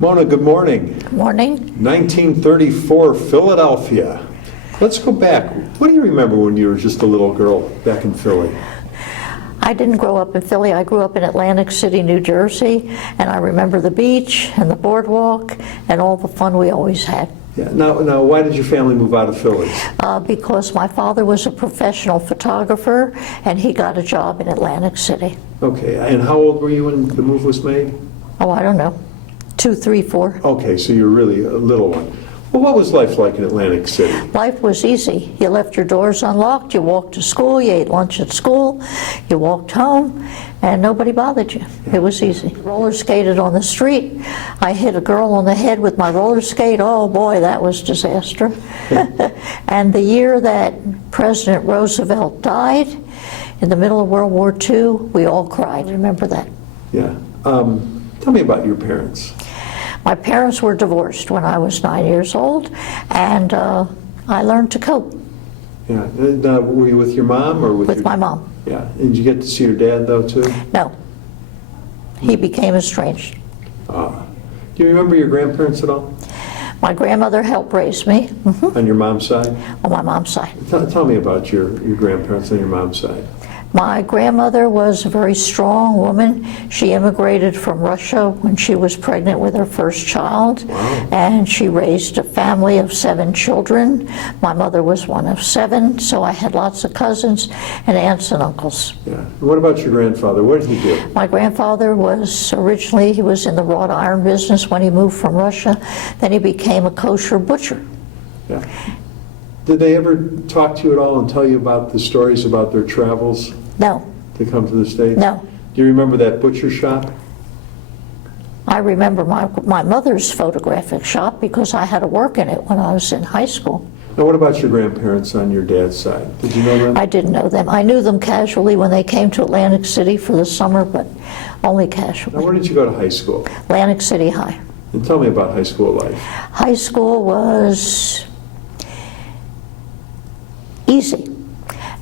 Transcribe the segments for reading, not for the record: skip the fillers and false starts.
Mona, good morning. Good morning. 1934, Philadelphia. Let's go back. What do you remember when you were just a little girl back in Philly? I didn't grow up in Philly. I grew up in Atlantic City, New Jersey, and I remember the beach and the boardwalk and all the fun we always had. Yeah. Now, why did your family move out of Philly? Because my father was a professional photographer, and he got a job in Atlantic City. Okay, and how old were you when the move was made? Oh, I don't know, 2, 3, 4. Okay, so you're really a little one. Well, what was life like in Atlantic City? Life was easy. You left your doors unlocked, you walked to school, you ate lunch at school, you walked home, and nobody bothered you. It was easy. Roller skated on the street. I hit a girl on the head with my roller skate. Oh boy, that was disaster. And the year that President Roosevelt died, in the middle of World War II, we all cried. Remember that? Yeah. Tell me about your parents. My parents were divorced when I was 9 years old, and I learned to cope. Yeah. And, were you with your mom or with my mom? Yeah. And did you get to see your dad though too? No. He became estranged. Do you remember your grandparents at all? My grandmother helped raise me. Mm-hmm. On your mom's side? On my mom's side. Tell me about your grandparents on your mom's side. My grandmother was a very strong woman. She immigrated from Russia when she was pregnant with her first child. Wow. And she raised a family of 7 children. My mother was one of 7, so I had lots of cousins and aunts and uncles. Yeah. What about your grandfather? What did he do? My grandfather was originally, he was in the wrought iron business when he moved from Russia. Then he became a kosher butcher. Yeah. Did they ever talk to you at all and tell you about the stories about their travels? No. To come to the States? No. Do you remember that butcher shop? I remember my mother's photographic shop because I had to work in it when I was in high school. Now what about your grandparents on your dad's side? Did you know them? I didn't know them. I knew them casually when they came to Atlantic City for the summer, but only casually. Now where did you go to high school? Atlantic City High. And tell me about high school life. High school was easy.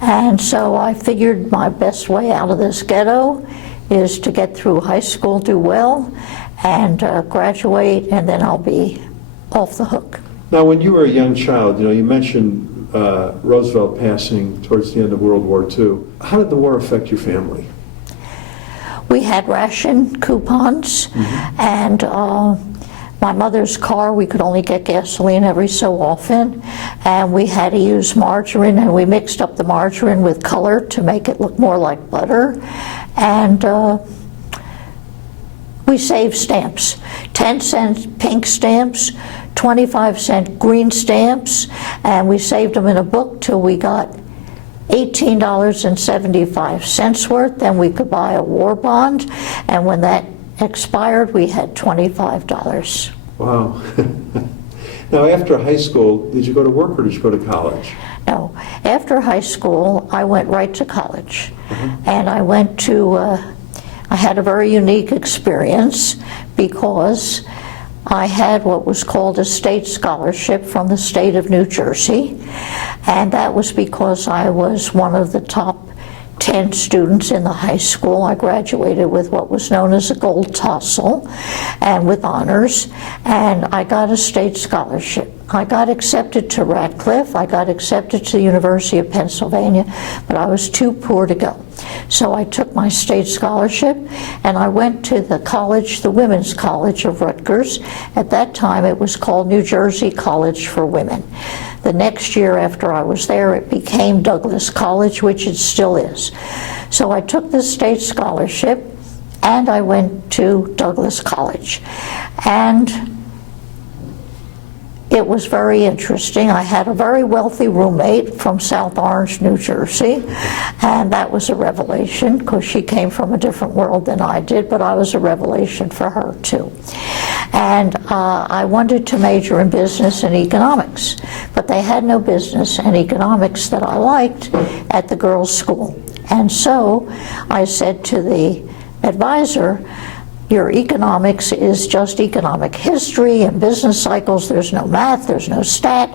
And so I figured my best way out of this ghetto is to get through high school, do well, and graduate, and then I'll be off the hook. Now when you were a young child, you mentioned Roosevelt passing towards the end of World War II. How did the war affect your family? We had ration coupons, and my mother's car, we could only get gasoline every so often, and we had to use margarine, and we mixed up the margarine with color to make it look more like butter, and we saved stamps. 10-cent pink stamps, 25-cent green stamps, and we saved them in a book till we got $18.75 worth. Then we could buy a war bond, and when that expired, we had $25. Wow. Now after high school, did you go to work or did you go to college? No. After high school, I went right to college. And I went to, I had a very unique experience because I had what was called a state scholarship from the state of New Jersey. And that was because I was one of the top 10 students in the high school. I graduated with what was known as a gold tassel and with honors, and I got a state scholarship. I got accepted to Radcliffe, I got accepted to the University of Pennsylvania, but I was too poor to go. So I took my state scholarship and I went to the college, the Women's College of Rutgers. At that time it was called New Jersey College for Women. The next year after I was there, it became Douglas College, which it still is. So I took this state scholarship and I went to Douglas College. And it was very interesting. I had a very wealthy roommate from South Orange, New Jersey, and that was a revelation because she came from a different world than I did, but I was a revelation for her too. And I wanted to major in business and economics, but they had no business and economics that I liked at the girls' school. And so I said to the advisor, your economics is just economic history and business cycles. There's no math, there's no stat.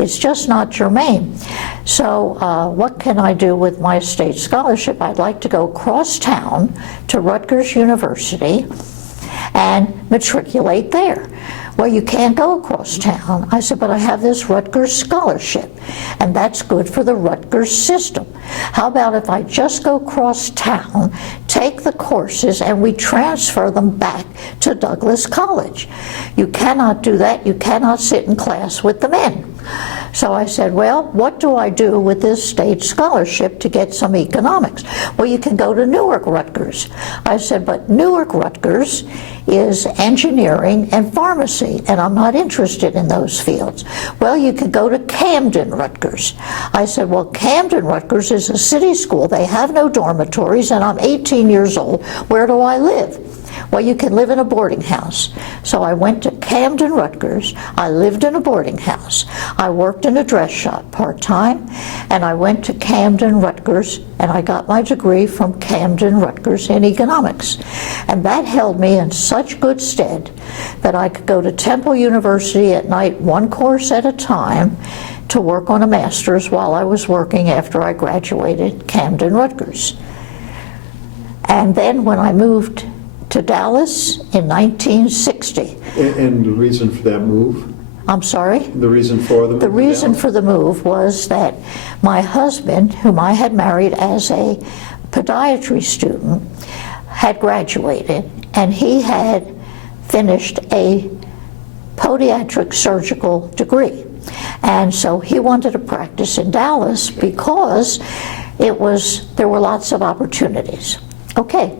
It's just not germane. So what can I do with my state scholarship? I'd like to go cross town to Rutgers University and matriculate there. Well, you can't go across town. I said, but I have this Rutgers scholarship, and that's good for the Rutgers system. How about if I just go across town, take the courses, and we transfer them back to Douglas College? You cannot do that. You cannot sit in class with the men. So I said, well, what do I do with this state scholarship to get some economics? Well, you can go to Newark Rutgers. I said, but Newark Rutgers is engineering and pharmacy, and I'm not interested in those fields. Well, you could go to Camden Rutgers. I said, well, Camden Rutgers is a city school. They have no dormitories, and I'm 18 years old. Where do I live? Well, you can live in a boarding house. So I went to Camden Rutgers. I lived in a boarding house. I worked in a dress shop part-time, and I went to Camden Rutgers, and I got my degree from Camden Rutgers in economics. And that held me in such good stead that I could go to Temple University at night, one course at a time, to work on a master's while I was working after I graduated Camden Rutgers. And then when I moved to Dallas in 1960. And the reason for that move? I'm sorry? The reason for the move? The reason for the move was that my husband, whom I had married as a podiatry student, had graduated, and he had finished a podiatric surgical degree. And so he wanted to practice in Dallas because there were lots of opportunities. Okay,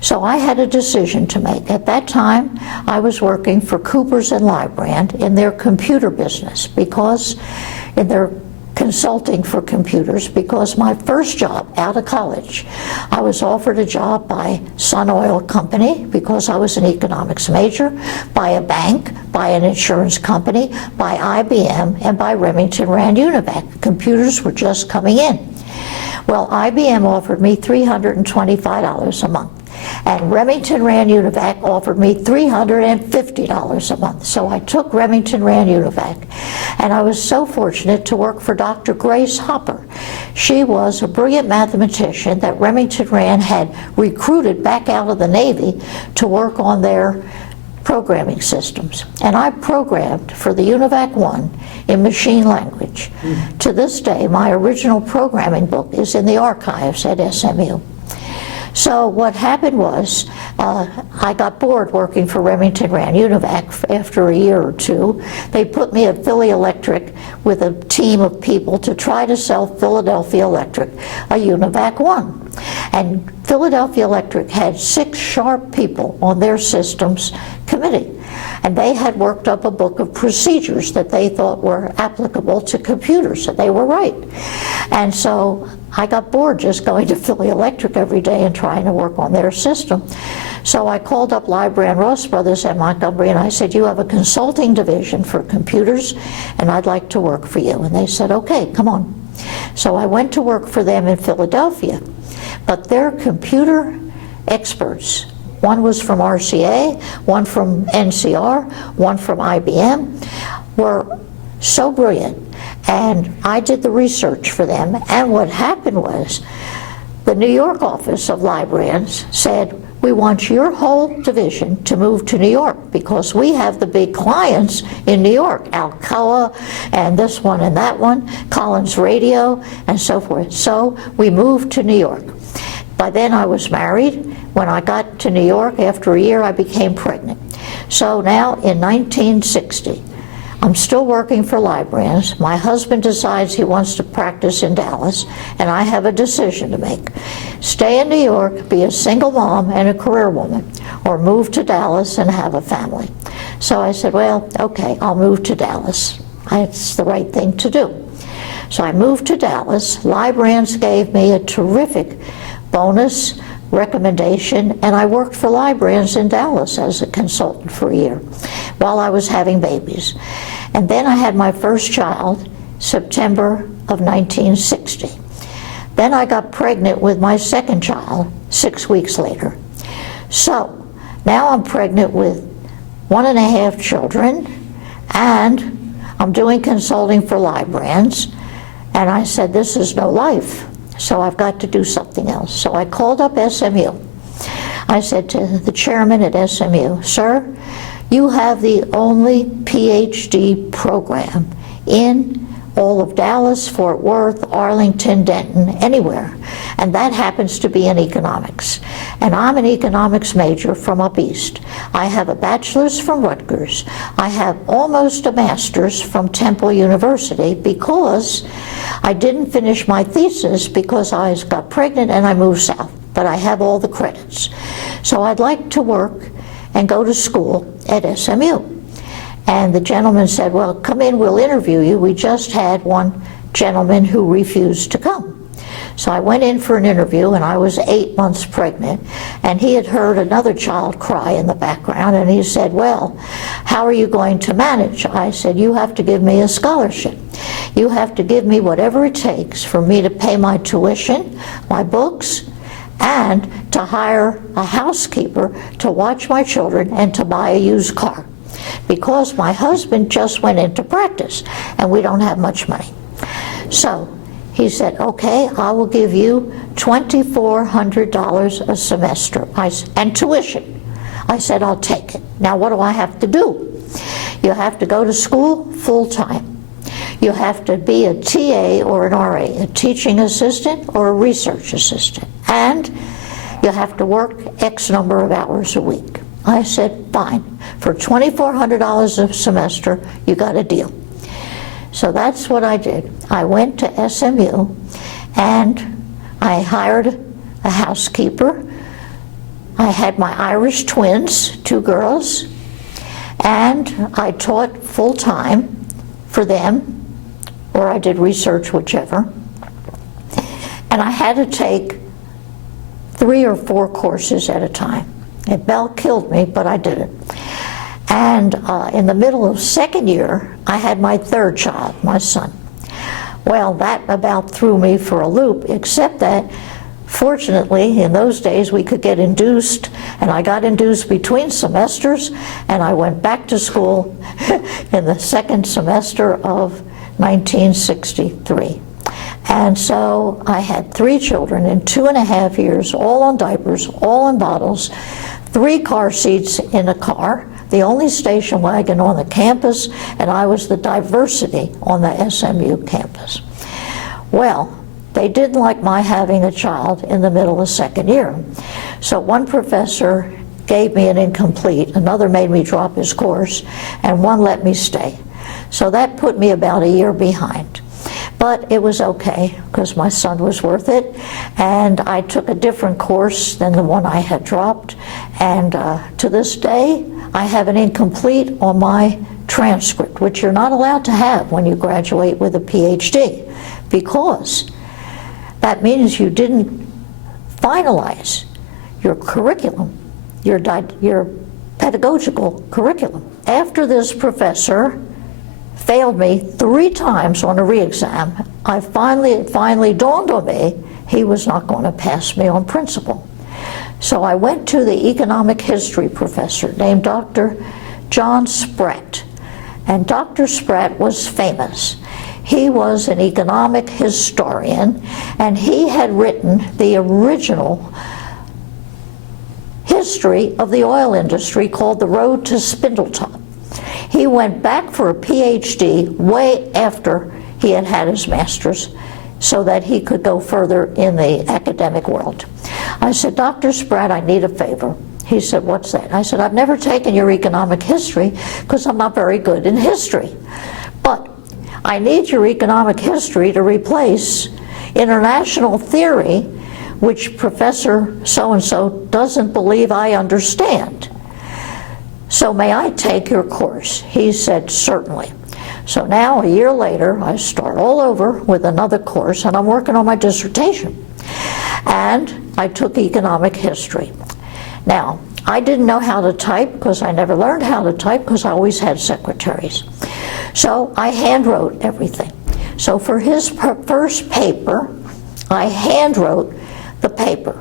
so I had a decision to make. At that time, I was working for Coopers & Lybrand in their computer business, in their consulting for computers, because my first job out of college, I was offered a job by Sun Oil Company because I was an economics major, by a bank, by an insurance company, by IBM, and by Remington Rand Univac. Computers were just coming in. Well, IBM offered me $325 a month, and Remington Rand Univac offered me $350 a month. So I took Remington Rand Univac, and I was so fortunate to work for Dr. Grace Hopper. She was a brilliant mathematician that Remington Rand had recruited back out of the Navy to work on their programming systems. And I programmed for the UNIVAC 1 in machine language. To this day, my original programming book is in the archives at SMU. So what happened was, I got bored working for Remington Rand Univac after a year or two. They put me at Philly Electric with a team of people to try to sell Philadelphia Electric a UNIVAC 1. And Philadelphia Electric had 6 sharp people on their systems committee. And they had worked up a book of procedures that they thought were applicable to computers, and they were right. And so I got bored just going to Philly Electric every day and trying to work on their system. So I called up Lybrand Ross Brothers at Montgomery, and I said, you have a consulting division for computers, and I'd like to work for you. And they said, okay, come on. So I went to work for them in Philadelphia. But their computer experts, one was from RCA, one from NCR, one from IBM, were so brilliant. And I did the research for them. And what happened was, the New York office of Lybrand said, we want your whole division to move to New York because we have the big clients in New York, Alcoa and this one and that one, Collins Radio and so forth. So we moved to New York. By then I was married. When I got to New York, after a year, I became pregnant. So now in 1960, I'm still working for Lybrand. My husband decides he wants to practice in Dallas, and I have a decision to make. Stay in New York, be a single mom and a career woman, or move to Dallas and have a family. So I said, well, okay, I'll move to Dallas. It's the right thing to do. So I moved to Dallas. Lybrand gave me a terrific bonus recommendation, and I worked for Lybrand in Dallas as a consultant for a year while I was having babies. And then I had my first child, September of 1960. Then I got pregnant with my second child 6 weeks later. So now I'm pregnant with 1.5 children, and I'm doing consulting for Lybrand, and I said, this is no life. So I've got to do something else. So I called up SMU. I said to the chairman at SMU, "Sir, you have the only Ph.D. program in all of Dallas, Fort Worth, Arlington, Denton, anywhere, and that happens to be in economics. And I'm an economics major from up east. I have a bachelor's from Rutgers. I have almost a master's from Temple University because I didn't finish my thesis because I got pregnant and I moved south, but I have all the credits. So I'd like to work and go to school at SMU." And the gentleman said, "Well, come in, we'll interview you. We just had one gentleman who refused to come." So I went in for an interview, and I was 8 months pregnant, and he had heard another child cry in the background, and he said, "Well, how are you going to manage?" I said, "You have to give me a scholarship. You have to give me whatever it takes for me to pay my tuition, my books, and to hire a housekeeper to watch my children and to buy a used car, because my husband just went into practice and we don't have much money." So he said, "Okay, I will give you $2,400 a semester and tuition." I said, "I'll take it. Now what do I have to do?" "You have to go to school full time. You have to be a TA or an RA, a teaching assistant or a research assistant, and you have to work X number of hours a week." I said, "Fine. For $2,400 a semester, you got a deal." So that's what I did. I went to SMU and I hired a housekeeper. I had my Irish twins, 2 girls, and I taught full-time for them, or I did research, whichever. And I had to take 3 or 4 courses at a time. It about killed me, but I did it. And in the middle of second year, I had my 3rd child, my son. Well, that about threw me for a loop, except that fortunately, in those days, we could get induced, and I got induced between semesters, and I went back to school in the 2nd semester of 1963. And so I had 3 children in 2.5 years, all on diapers, all in bottles, 3 car seats in a car, the only station wagon on the campus, and I was the diversity on the SMU campus. Well, they didn't like my having a child in the middle of 2nd year. So one professor gave me an incomplete, another made me drop his course, and one let me stay. So that put me about a year behind. But it was okay, because my son was worth it, and I took a different course than the one I had dropped, and to this day, I have an incomplete on my transcript, which you're not allowed to have when you graduate with a PhD, because that means you didn't finalize your curriculum, your pedagogical curriculum. After this professor failed me 3 times on a re-exam, it finally dawned on me he was not going to pass me on principle. So I went to the economic history professor named Dr. John Spratt, and Dr. Spratt was famous. He was an economic historian, and he had written the original history of the oil industry called The Road to Spindletop. He went back for a PhD way after he had had his master's so that he could go further in the academic world. I said, "Dr. Spratt, I need a favor." He said, "What's that?" I said, "I've never taken your economic history because I'm not very good in history. But I need your economic history to replace international theory, which Professor so-and-so doesn't believe I understand. So may I take your course?" He said, "Certainly." So now, a year later, I start all over with another course, and I'm working on my dissertation. And I took economic history. Now, I didn't know how to type because I never learned how to type because I always had secretaries. So I hand wrote everything. So for his first paper, I hand wrote the paper,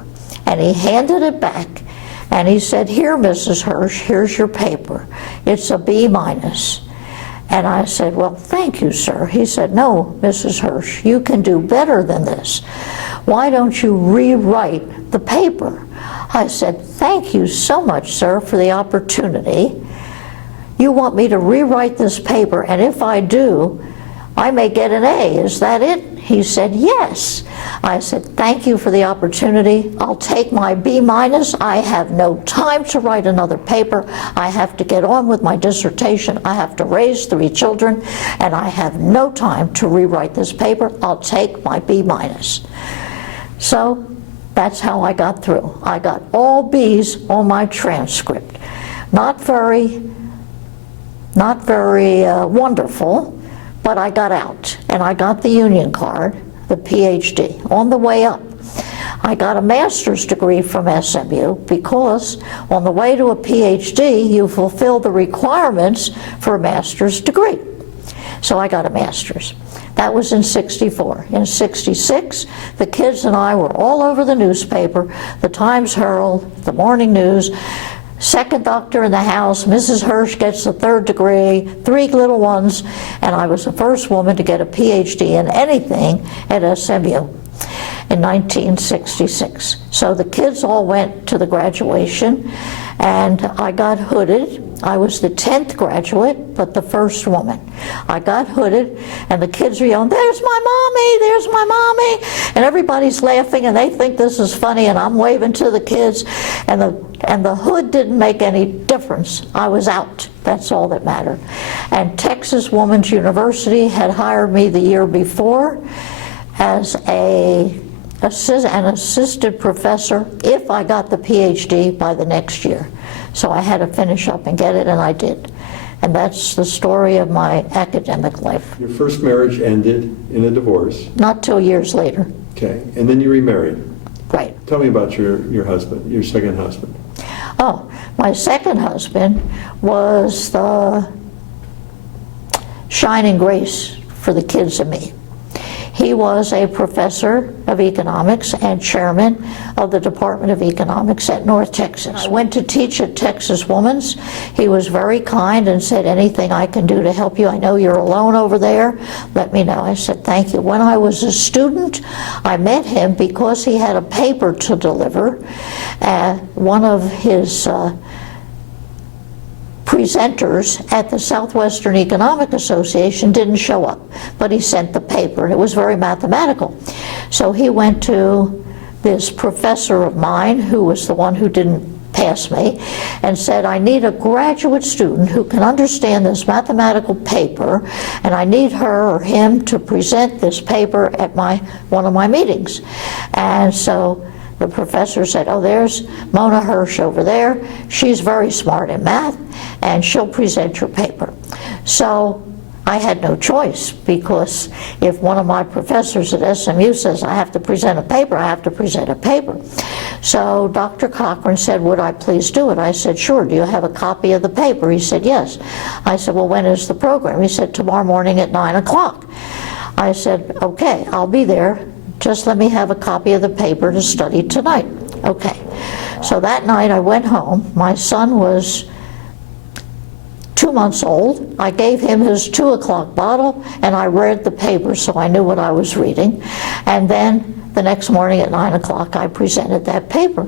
and he handed it back. And he said, "Here, Mrs. Hersh, here's your paper. It's a B-." And I said, "Well, thank you, sir." He said, "No, Mrs. Hersh, you can do better than this. Why don't you rewrite the paper?" I said, "Thank you so much, sir, for the opportunity. You want me to rewrite this paper, and if I do, I may get an A. Is that it?" He said, "Yes." I said, "Thank you for the opportunity. I'll take my B minus. I have no time to write another paper. I have to get on with my dissertation. I have to raise 3 children, and I have no time to rewrite this paper. I'll take my B minus." So that's how I got through. I got all B's on my transcript. Not very wonderful, but I got out, and I got the union card, the Ph.D. On the way up, I got a master's degree from SMU because on the way to a Ph.D., you fulfill the requirements for a master's degree. So I got a master's. That was in '64. In '66, the kids and I were all over the newspaper, the Times Herald, the Morning News. Second doctor in the house, Mrs. Hersh gets the 3rd degree, 3 little ones, and I was the first woman to get a Ph.D. in anything at SMU in 1966. So the kids all went to the graduation, and I got hooded. I was the 10th graduate, but the first woman. I got hooded, and the kids are yelling, "There's my mommy, there's my mommy," and everybody's laughing, and they think this is funny, and I'm waving to the kids, and the hood didn't make any difference. I was out. That's all that mattered. And Texas Woman's University had hired me the year before as an assistant professor if I got the Ph.D. by the next year. So I had to finish up and get it, and I did. And that's the story of my academic life. Your first marriage ended in a divorce. Not till years later. Okay, and then you remarried. Right. Tell me about your husband, your second husband. Oh, my second husband was the shining grace for the kids and me. He was a professor of economics and chairman of the Department of Economics at North Texas. I went to teach at Texas Woman's. He was very kind and said, "Anything I can do to help you? I know you're alone over there. Let me know." I said, "Thank you." When I was a student, I met him because he had a paper to deliver. One of his presenters at the Southwestern Economic Association didn't show up, but he sent the paper, and it was very mathematical. So he went to this professor of mine, who was the one who didn't pass me, and said, "I need a graduate student who can understand this mathematical paper, and I need her or him to present this paper at one of my meetings." And so the professor said, "Oh, there's Mona Hersh over there. She's very smart in math, and she'll present your paper." So I had no choice, because if one of my professors at SMU says I have to present a paper, I have to present a paper. So Dr. Cochran said, "Would I please do it?" I said, "Sure. Do you have a copy of the paper?" He said, "Yes." I said, "Well, when is the program?" He said, "Tomorrow morning at 9 o'clock. I said, "Okay, I'll be there. Just let me have a copy of the paper to study tonight." Okay. So that night I went home. My son was 2 months old. I gave him his 2 o'clock bottle, and I read the paper so I knew what I was reading. And then the next morning at 9 o'clock I presented that paper.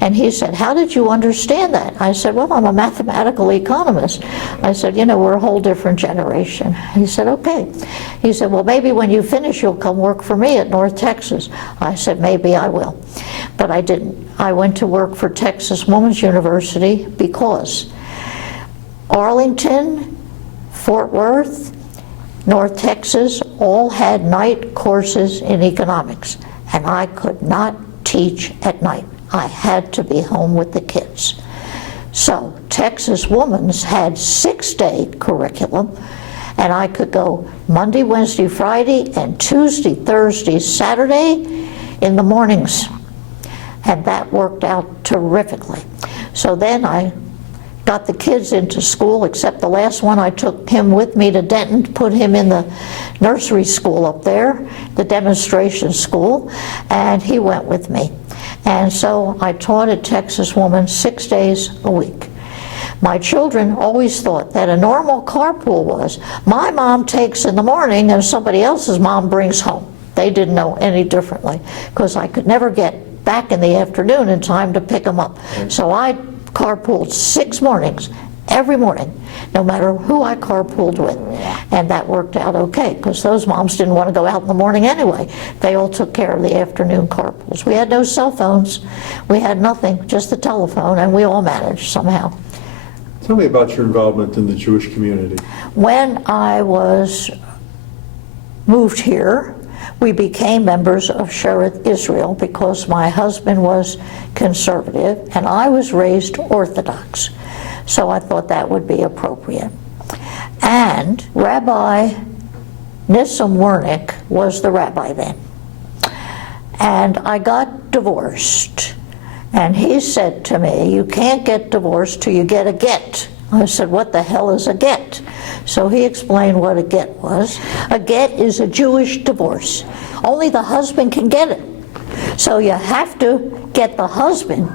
And he said, "How did you understand that?" I said, "Well, I'm a mathematical economist." I said, "You know, we're a whole different generation." He said, "Okay." He said, "Well, maybe when you finish you'll come work for me at North Texas." I said, "Maybe I will." But I didn't. I went to work for Texas Woman's University because Arlington, Fort Worth, North Texas all had night courses in economics, and I could not teach at night. I had to be home with the kids. So Texas Woman's had 6-day curriculum, and I could go Monday, Wednesday, Friday, and Tuesday, Thursday, Saturday in the mornings, and that worked out terrifically. So then I got the kids into school, except the last one I took him with me to Denton, put him in the nursery school up there, the demonstration school, and he went with me. And so I taught at Texas Woman 6 days a week. My children always thought that a normal carpool was, my mom takes in the morning and somebody else's mom brings home. They didn't know any differently, because I could never get back in the afternoon in time to pick them up. So I carpooled 6 mornings, every morning, no matter who I carpooled with. And that worked out okay, because those moms didn't want to go out in the morning anyway. They all took care of the afternoon carpools. We had no cell phones. We had nothing, just the telephone, and we all managed somehow. Tell me about your involvement in the Jewish community. When I was moved here, we became members of Shearith Israel because my husband was conservative and I was raised Orthodox. So I thought that would be appropriate. And Rabbi Nissim Wernick was the rabbi then. And I got divorced. And he said to me, you can't get divorced till you get a get. I said, what the hell is a get? So he explained what a get was. A get is a Jewish divorce. Only the husband can get it. So you have to get the husband,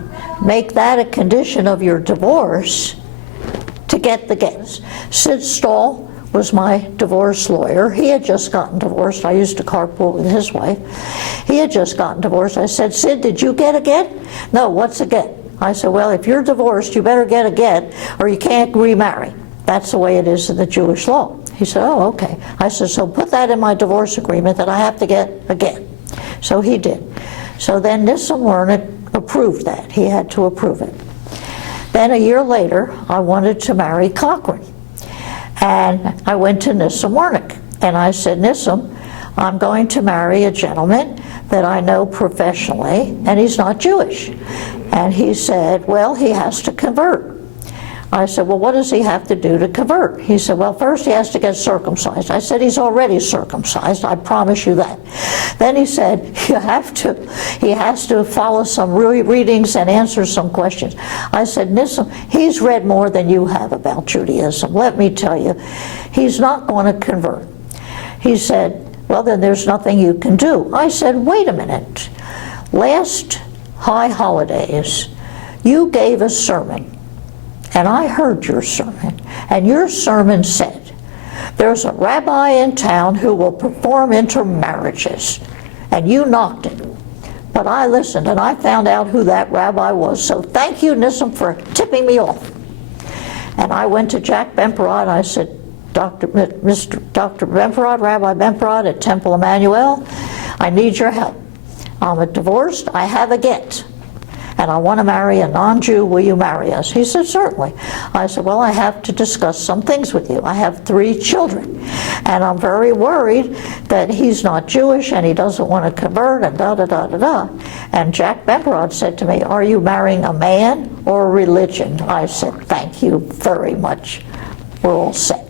make that a condition of your divorce to get the get. Sid Stahl was my divorce lawyer. He had just gotten divorced. I used to carpool with his wife. He had just gotten divorced. I said, Sid, did you get a get? No, what's a get? I said, well, if you're divorced, you better get a get or you can't remarry. That's the way it is in the Jewish law. He said, oh, okay. I said, so put that in my divorce agreement that I have to get a get. So he did. So then Nissim Wernick approved that. He had to approve it. Then a year later, I wanted to marry Cochran. And I went to Nissim Wernick. And I said, Nissim, I'm going to marry a gentleman that I know professionally, and he's not Jewish. And he said, well, he has to convert. I said, well, what does he have to do to convert? He said, well, first he has to get circumcised. I said, he's already circumcised, I promise you that. Then he said, he has to follow some readings and answer some questions. I said, Nissim, he's read more than you have about Judaism. Let me tell you, he's not going to convert. He said, well, then there's nothing you can do. I said, wait a minute. Last high holidays, you gave a sermon. And I heard your sermon, and your sermon said, there's a rabbi in town who will perform intermarriages, and you knocked it. But I listened, and I found out who that rabbi was, so thank you, Nissim, for tipping me off. And I went to Jack Bemperod, and I said, Dr. Bemperod, Rabbi Bemperod at Temple Emanu-El, I need your help. I'm divorced, I have a get. And I want to marry a non-Jew, will you marry us? He said, certainly. I said, well, I have to discuss some things with you. I have 3 children, and I'm very worried that he's not Jewish and he doesn't want to convert and da-da-da-da-da. And Jack Bemperod said to me, are you marrying a man or a religion? I said, thank you very much. We're all set.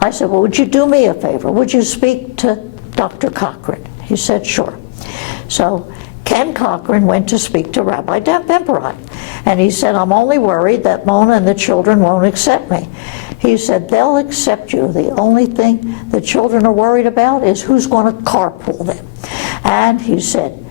I said, well, would you do me a favor? Would you speak to Dr. Cochran? He said, sure. So Ken Cochran went to speak to Rabbi Bemperod, and he said, I'm only worried that Mona and the children won't accept me. He said, they'll accept you. The only thing the children are worried about is who's going to carpool them. And he said,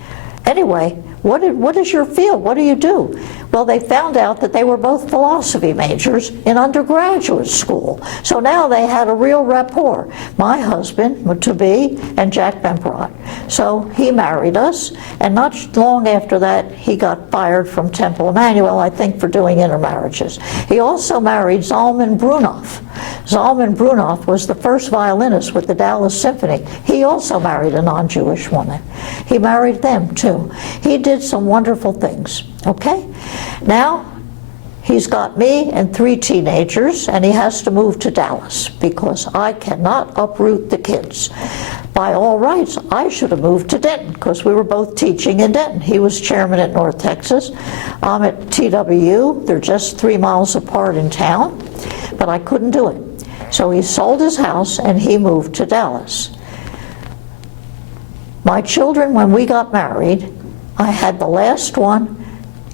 anyway, what is your field? What do you do? Well, they found out that they were both philosophy majors in undergraduate school. So now they had a real rapport, my husband-to-be and Jack Bemperod. So he married us, and not long after that, he got fired from Temple Emanu-El, I think, for doing intermarriages. He also married Zalman Brunoff. Zalman Brunoff was the first violinist with the Dallas Symphony. He also married a non-Jewish woman. He married them, too. He did some wonderful things, okay? Now, he's got me and 3 teenagers, and he has to move to Dallas because I cannot uproot the kids. By all rights, I should have moved to Denton because we were both teaching in Denton. He was chairman at North Texas. I'm at TWU. They're just 3 miles apart in town, but I couldn't do it. So he sold his house and he moved to Dallas. My children, when we got married, I had the last one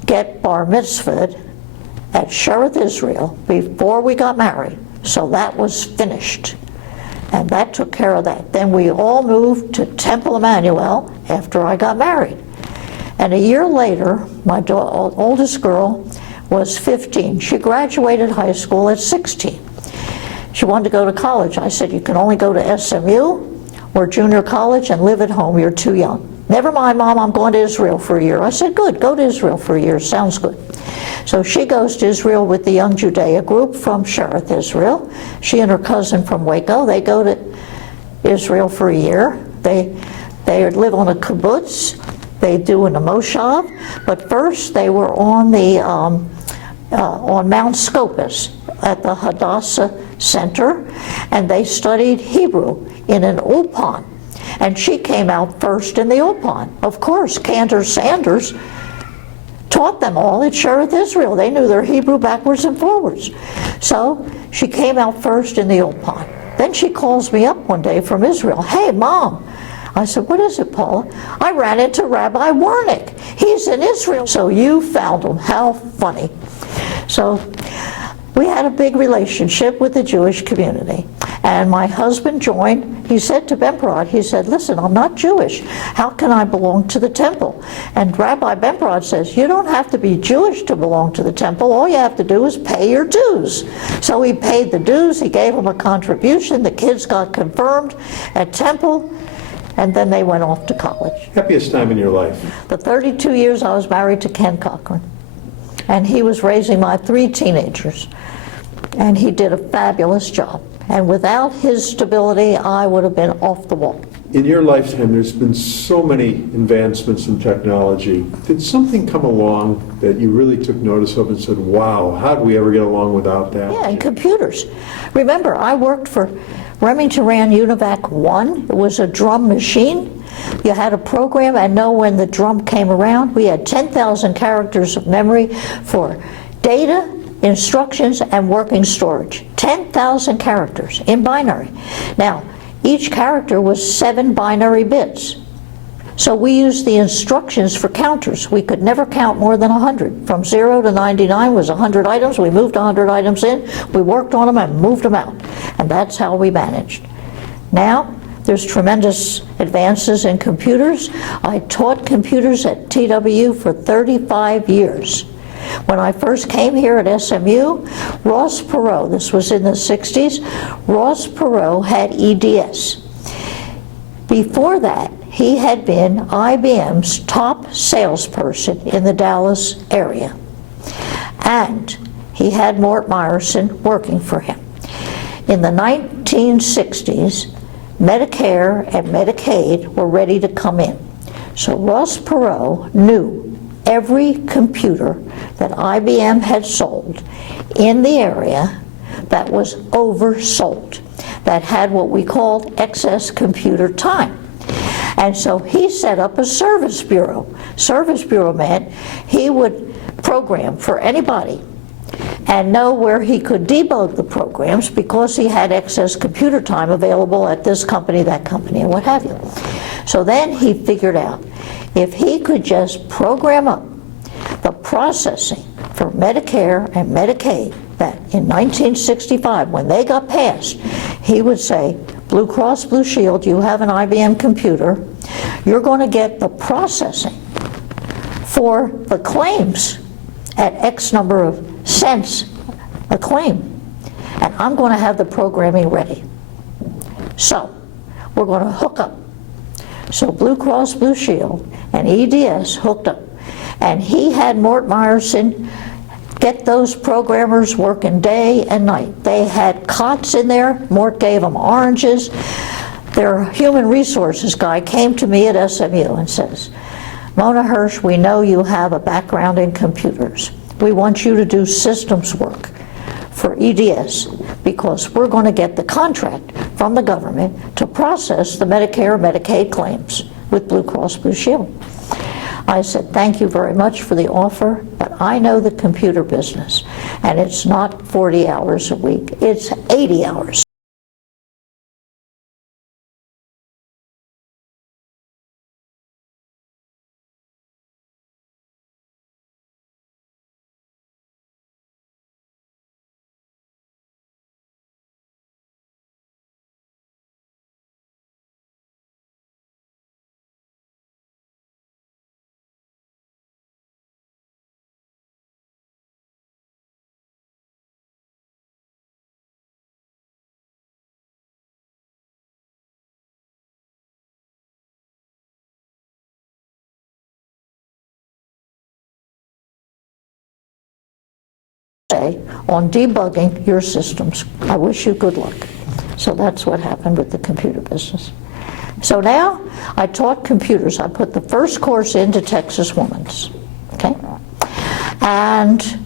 get bar mitzvahed at Shearith Israel before we got married. So that was finished. And that took care of that. Then we all moved to Temple Emanu-El after I got married. And a year later, my oldest girl was 15. She graduated high school at 16. She wanted to go to college. I said, you can only go to SMU or junior college and live at home. You're too young. Never mind, Mom, I'm going to Israel for a year. I said, good, go to Israel for a year, sounds good. So she goes to Israel with the Young Judea group from Shereth, Israel. She and her cousin from Waco, they go to Israel for a year. They live on a kibbutz. They do an moshav, but first they were on the on Mount Scopus at the Hadassah Center, and they studied Hebrew in an ulpan. And she came out first in the ulpan. Of course, Cantor Sanders taught them all at Shereth Israel. They knew their Hebrew backwards and forwards. So she came out first in the ulpan. Then she calls me up one day from Israel. Hey, Mom. I said, what is it, Paula? I ran into Rabbi Warnick. He's in Israel. So you found him. How funny. So we had a big relationship with the Jewish community. And my husband joined. He said to Benprod, he said, listen, I'm not Jewish. How can I belong to the temple? And Rabbi Benprod says, you don't have to be Jewish to belong to the temple. All you have to do is pay your dues. So he paid the dues. He gave them a contribution. The kids got confirmed at temple. And then they went off to college. Happiest time in your life? The 32 years I was married to Ken Cochran. And he was raising my 3 teenagers. And he did a fabulous job. And without his stability, I would have been off the wall. In your lifetime, there's been so many advancements in technology. Did something come along that you really took notice of and said, wow, how did we ever get along without that? Yeah, and computers. Remember, I worked for Remington Rand Univac 1. It was a drum machine. You had a program and know when the drum came around. We had 10,000 characters of memory for data, instructions, and working storage. 10,000 characters in binary. Now, each character was 7 binary bits. So we used the instructions for counters. We could never count more than 100. From 0 to 99 was 100 items. We moved 100 items in, we worked on them and moved them out. And that's how we managed. Now, there's tremendous advances in computers. I taught computers at TW for 35 years. When I first came here at SMU, Ross Perot, this was in the 60s, Ross Perot had EDS. Before that, he had been IBM's top salesperson in the Dallas area. And he had Mort Meyerson working for him. In the 1960s, Medicare and Medicaid were ready to come in. So Ross Perot knew every computer that IBM had sold in the area that was oversold, that had what we called excess computer time. And so he set up a service bureau. Service bureau meant he would program for anybody and know where he could debug the programs because he had excess computer time available at this company, that company, and what have you. So then he figured out if he could just program up the processing for Medicare and Medicaid, that in 1965, when they got passed, he would say, Blue Cross Blue Shield, you have an IBM computer, you're going to get the processing for the claims at X number of cents a claim, and I'm going to have the programming ready. So we're going to hook up. So Blue Cross Blue Shield and EDS hooked up, and he had Mort Meyerson get those programmers working day and night. They had cots in there. Mort gave them oranges. Their human resources guy came to me at SMU and says, Mona Hersh, we know you have a background in computers. We want you to do systems work for EDS because we're going to get the contract from the government to process the Medicare Medicaid claims with Blue Cross Blue Shield. I said, thank you very much for the offer, but I know the computer business, and it's not 40 hours a week, it's 80 hours. say on debugging your systems. I wish you good luck. So that's what happened with the computer business. So now I taught computers. I put the first course into Texas Women's, okay? And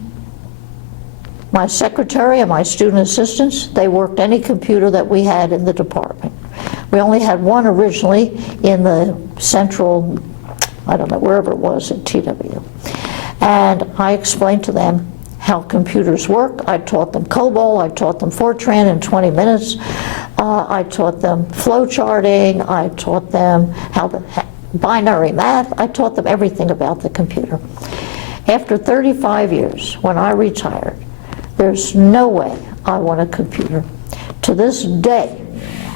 my secretary and my student assistants, they worked any computer that we had in the department. We only had one originally in the central, I don't know, wherever it was at TW. And I explained to them how computers work. I taught them COBOL, I taught them Fortran in 20 minutes. I taught them flow charting, I taught them how the binary math, I taught them everything about the computer. After 35 years, when I retired, there's no way I want a computer. To this day,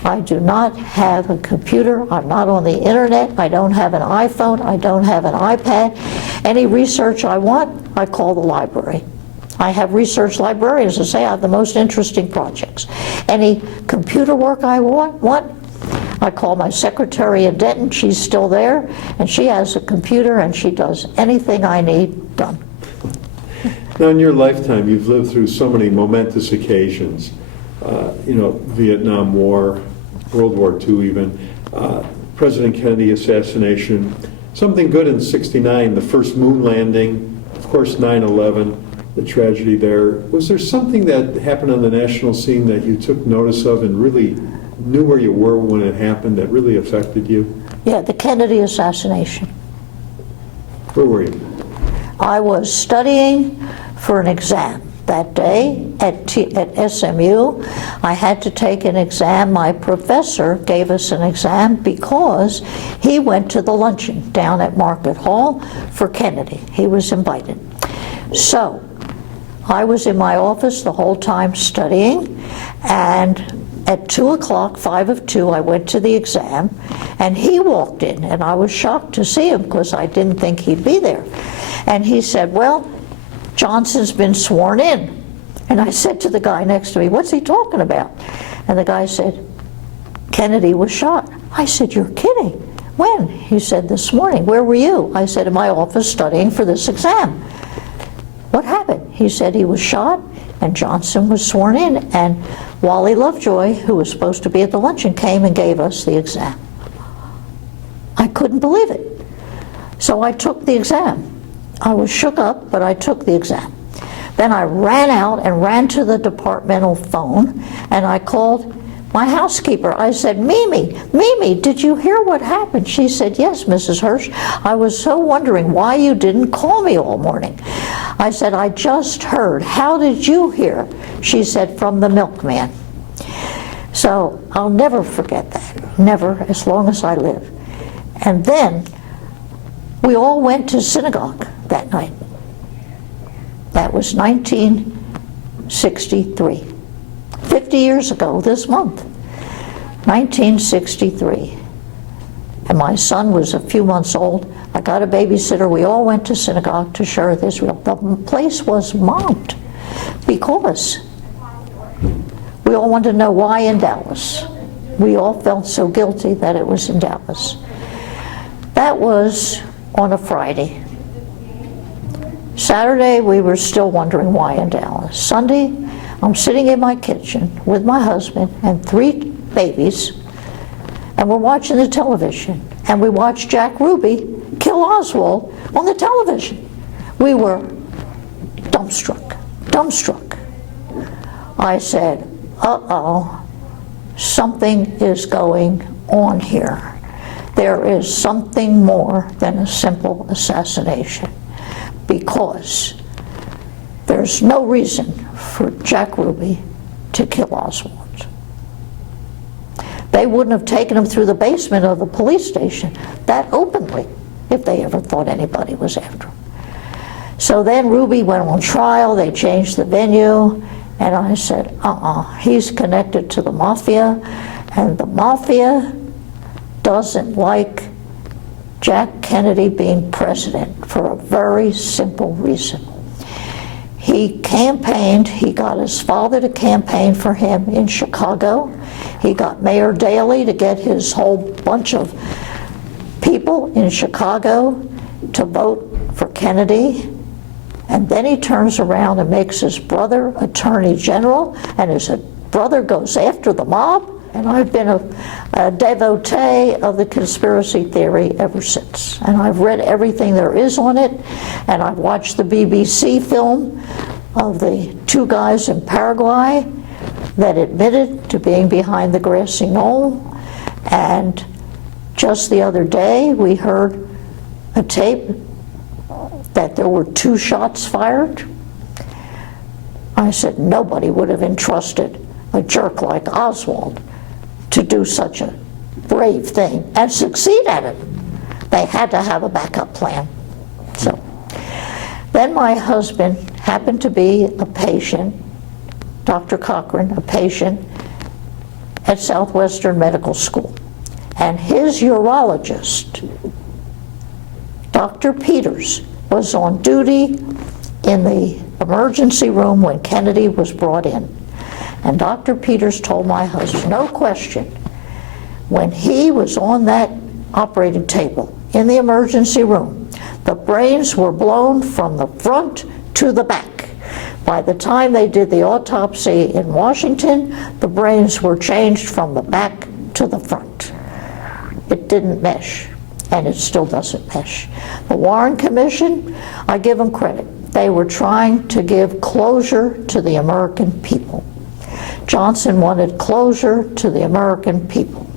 I do not have a computer. I'm not on the internet. I don't have an iPhone. I don't have an iPad. Any research I want, I call the library. I have research librarians that say I have the most interesting projects. Any computer work I want, I call my secretary in Denton. She's still there, and she has a computer, and she does anything I need done. Now, in your lifetime, you've lived through so many momentous occasions. Vietnam War, World War II even, President Kennedy assassination, something good in '69, the first moon landing, of course 9/11, the tragedy there. Was there something that happened on the national scene that you took notice of and really knew where you were when it happened that really affected you? Yeah, the Kennedy assassination. Where were you? I was studying for an exam that day at SMU. I had to take an exam. My professor gave us an exam because he went to the luncheon down at Market Hall for Kennedy. He was invited. So I was in my office the whole time studying, and at 2 o'clock, 5 of 2, I went to the exam, and he walked in, and I was shocked to see him because I didn't think he'd be there. And he said, "Well, Johnson's been sworn in." And I said to the guy next to me, "What's he talking about?" And the guy said, "Kennedy was shot." I said, "You're kidding. When?" He said, "This morning." "Where were you?" I said, "In my office studying for this exam." "What happened?" He said, "He was shot and Johnson was sworn in, and Wally Lovejoy, who was supposed to be at the luncheon, came and gave us the exam." I couldn't believe it. So I took the exam. I was shook up, but I took the exam. Then I ran out and ran to the departmental phone, and I called my housekeeper. I said, Mimi, did you hear what happened?" She said, "Yes, Mrs. Hersh. I was so wondering why you didn't call me all morning." I said, "I just heard. How did you hear?" She said, "From the milkman." So I'll never forget that, never, as long as I live. And then we all went to synagogue that night. That was 1963. 50 years ago this month, 1963. And my son was a few months old. I got a babysitter. We all went to synagogue to share with Israel. The place was mobbed because we all wanted to know why in Dallas. We all felt so guilty that it was in Dallas. That was on a Friday. Saturday, we were still wondering why in Dallas. Sunday, I'm sitting in my kitchen with my husband and 3 babies, and we're watching the television, and we watched Jack Ruby kill Oswald on the television. We were dumbstruck. I said, uh-oh, something is going on here. There is something more than a simple assassination, because there's no reason for Jack Ruby to kill Oswald. They wouldn't have taken him through the basement of the police station that openly if they ever thought anybody was after him. So then Ruby went on trial. They changed the venue, and I said, he's connected to the mafia, and the mafia doesn't like Jack Kennedy being president for a very simple reason. He campaigned, he got his father to campaign for him in Chicago. He got Mayor Daley to get his whole bunch of people in Chicago to vote for Kennedy. And then he turns around and makes his brother Attorney General, and his brother goes after the mob. And I've been a devotee of the conspiracy theory ever since. And I've read everything there is on it, and I've watched the BBC film of the two guys in Paraguay that admitted to being behind the grassy knoll. And just the other day, we heard a tape that there were 2 shots fired. I said, nobody would have entrusted a jerk like Oswald to do such a brave thing and succeed at it. They had to have a backup plan. So then my husband happened to be a patient, Dr. Cochran, a patient at Southwestern Medical School. And his urologist, Dr. Peters, was on duty in the emergency room when Kennedy was brought in. And Dr. Peters told my husband, no question, when he was on that operating table in the emergency room, the brains were blown from the front to the back. By the time they did the autopsy in Washington, the brains were changed from the back to the front. It didn't mesh, and it still doesn't mesh. The Warren Commission, I give them credit. They were trying to give closure to the American people. Johnson wanted closure to the American people.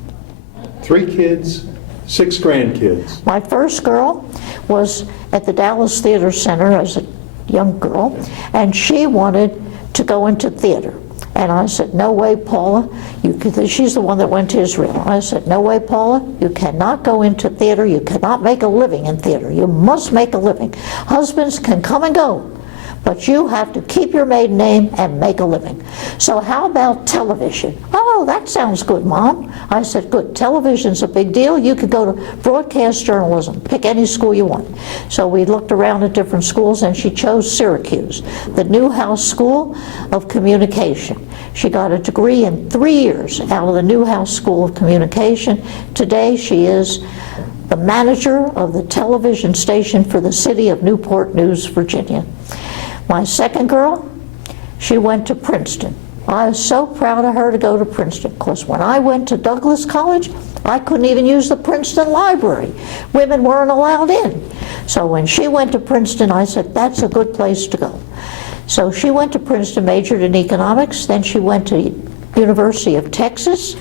3 kids, 6 grandkids. My first girl was at the Dallas Theater Center as a young girl, and she wanted to go into theater. And I said, no way, Paula. She's the one that went to Israel. I said, no way, Paula. You cannot go into theater. You cannot make a living in theater. You must make a living. Husbands can come and go, but you have to keep your maiden name and make a living. So how about television? Oh, that sounds good, Mom. I said, good. Television's a big deal. You could go to broadcast journalism. Pick any school you want. So we looked around at different schools, and she chose Syracuse, the Newhouse School of Communication. She got a degree in 3 years out of the Newhouse School of Communication. Today she is the manager of the television station for the city of Newport News, Virginia. My second girl, she went to Princeton. I was so proud of her to go to Princeton, because when I went to Douglas College, I couldn't even use the Princeton library. Women weren't allowed in. So when she went to Princeton, I said, that's a good place to go. So she went to Princeton, majored in economics, then she went to University of Texas.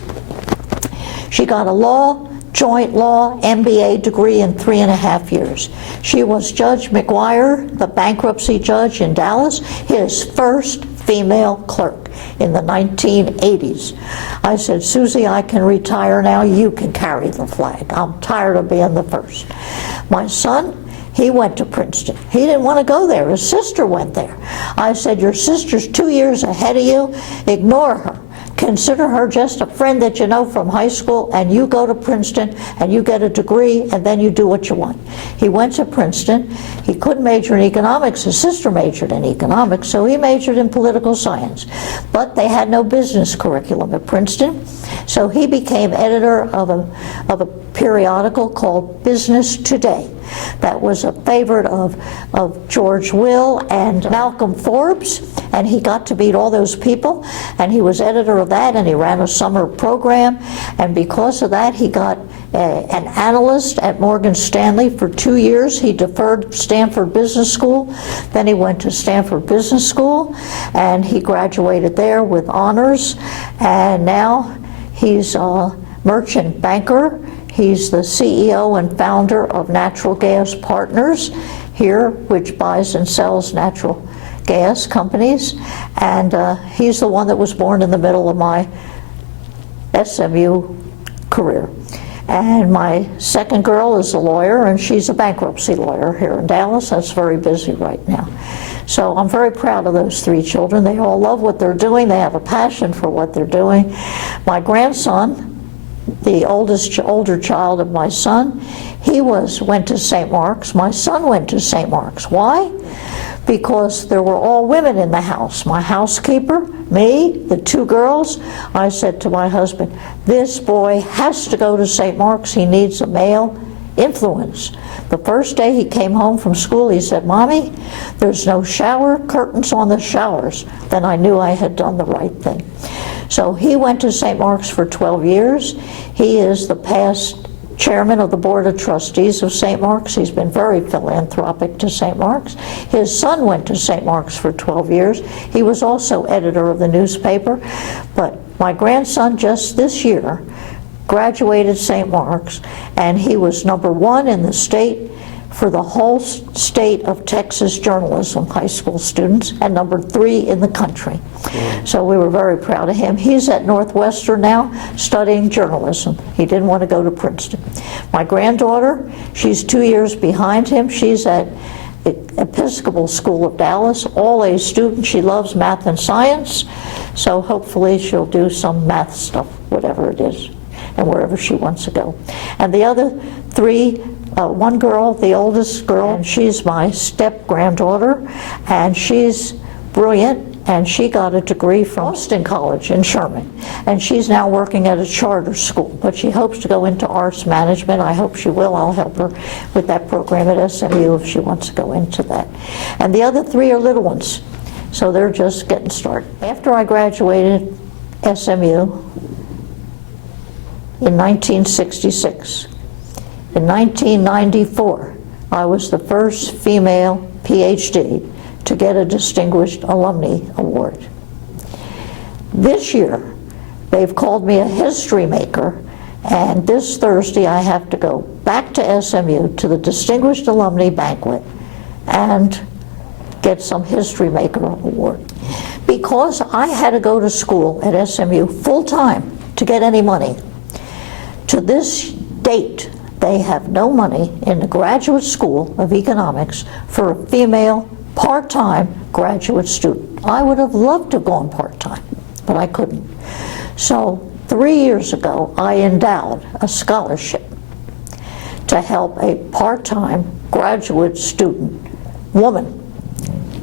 She got a joint law MBA degree in 3.5 years. She was Judge McGuire, the bankruptcy judge in Dallas, his first female clerk in the 1980s. I said, Susie, I can retire now. You can carry the flag. I'm tired of being the first. My son, he went to Princeton. He didn't want to go there. His sister went there. I said, your sister's 2 years ahead of you. Ignore her. Consider her just a friend that you know from high school, and you go to Princeton and you get a degree, and then you do what you want. He went to Princeton. He couldn't major in economics. His sister majored in economics, so he majored in political science. But they had no business curriculum at Princeton, so he became editor of a periodical called Business Today. That was a favorite of George Will and Malcolm Forbes, and he got to meet all those people, and he was editor of that, and he ran a summer program, and because of that he got an analyst at Morgan Stanley for 2 years. He deferred Stanford Business School, then he went to Stanford Business School, and he graduated there with honors, and now he's a merchant banker. He's the CEO and founder of Natural Gas Partners here, which buys and sells natural gas companies. And he's the one that was born in the middle of my SMU career. And my second girl is a lawyer, and she's a bankruptcy lawyer here in Dallas. That's very busy right now. So I'm very proud of those 3 children. They all love what they're doing. They have a passion for what they're doing. My grandson, the older child of my son, he went to St. Mark's. My son went to St. Mark's. Why? Because there were all women in the house. My housekeeper, me, the 2 girls. I said to my husband, this boy has to go to St. Mark's. He needs a male influence. The first day he came home from school, he said, "Mommy, there's no shower curtains on the showers." Then I knew I had done the right thing. So he went to St. Mark's for 12 years. He is the past chairman of the Board of Trustees of St. Mark's. He's been very philanthropic to St. Mark's. His son went to St. Mark's for 12 years. He was also editor of the newspaper. But my grandson just this year graduated St. Mark's, and he was #1 in the state for the whole state of Texas journalism, high school students, and #3 in the country. So we were very proud of him. He's at Northwestern now studying journalism. He didn't want to go to Princeton. My granddaughter, she's 2 years behind him. She's at the Episcopal School of Dallas, all-A student. She loves math and science, so hopefully she'll do some math stuff, whatever it is, and wherever she wants to go. And the other three, one girl, the oldest girl, and she's my step-granddaughter, and she's brilliant, and she got a degree from Austin College in Sherman, and she's now working at a charter school, but she hopes to go into arts management. I hope she will. I'll help her with that program at SMU if she wants to go into that. And the other three are little ones, so they're just getting started. After I graduated SMU in 1966, in 1994, I was the first female Ph.D. to get a Distinguished Alumni Award. This year, they've called me a history maker, and this Thursday I have to go back to SMU to the Distinguished Alumni Banquet and get some history maker award. Because I had to go to school at SMU full-time to get any money. To this date, they have no money in the Graduate School of Economics for a female part-time graduate student. I would have loved to have gone part-time, but I couldn't. So 3 years ago, I endowed a scholarship to help a part-time graduate student, woman,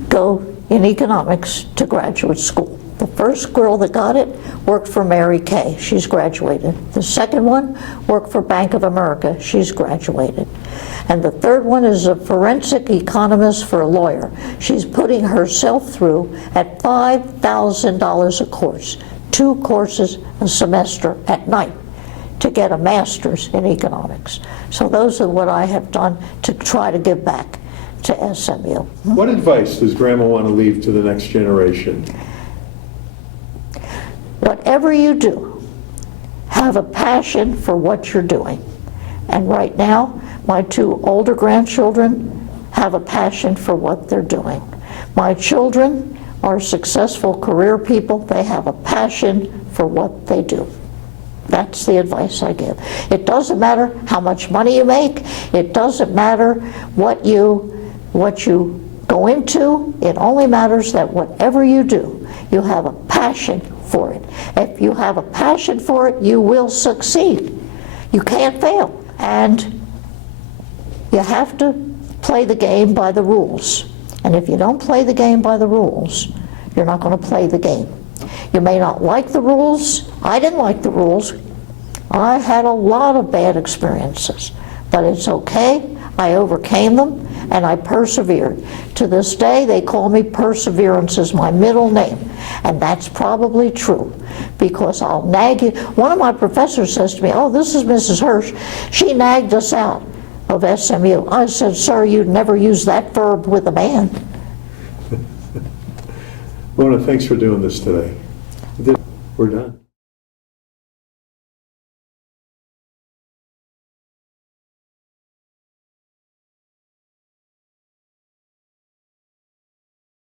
go in economics to graduate school. The first girl that got it worked for Mary Kay. She's graduated. The second one worked for Bank of America. She's graduated. And the third one is a forensic economist for a lawyer. She's putting herself through at $5,000 a course, 2 courses a semester at night to get a master's in economics. So those are what I have done to try to give back to SMU. What advice does Grandma want to leave to the next generation? Whatever you do, have a passion for what you're doing. And right now, my 2 older grandchildren have a passion for what they're doing. My children are successful career people. They have a passion for what they do. That's the advice I give. It doesn't matter how much money you make. It doesn't matter what you go into. It only matters that whatever you do, you have a passion for it. If you have a passion for it, you will succeed. You can't fail. And you have to play the game by the rules. And if you don't play the game by the rules, you're not going to play the game. You may not like the rules. I didn't like the rules. I had a lot of bad experiences, but it's okay. I overcame them, and I persevered. To this day, they call me Perseverance is my middle name, and that's probably true, because I'll nag you. One of my professors says to me, "Oh, this is Mrs. Hersh. She nagged us out of SMU." I said, "Sir, you'd never use that verb with a man." Mona, thanks for doing this today. We're done.